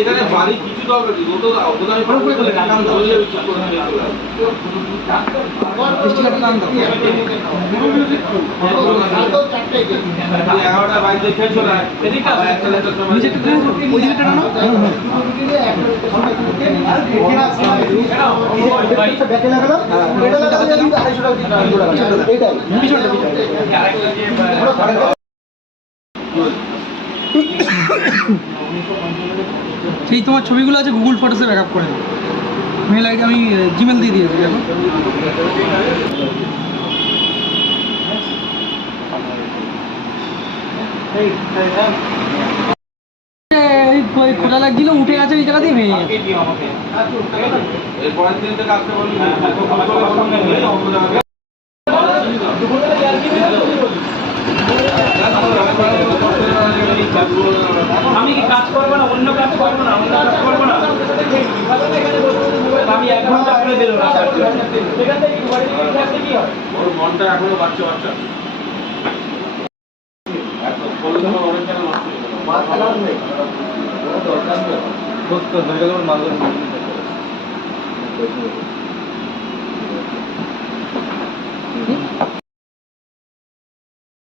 এখানে বাড়ি কিছু দরকার নেই, ওটা আমি করে টাকা ধরে এগারোটা বাইক দেখে চলে সেই তোমার ছবিগুলো আছে গুগল ফটোসে ব্যাকআপ করে মেল আইডি আমি জিমেল দিয়ে দিয়েছি দেখো। খোঁজা লাগছিল উঠে গেছে এই জায়গা দিয়ে ভেঙে গেছে। আমি কি কাজ করবো না, অন্য কাজ করবো না, অন্য কাজ করবো না, আমি 1 ঘন্টা করে বেরো না সেখান থেকে কি হয়? ওর মনটা এখনো বাচ্চা বাচ্চা দরকার নেই।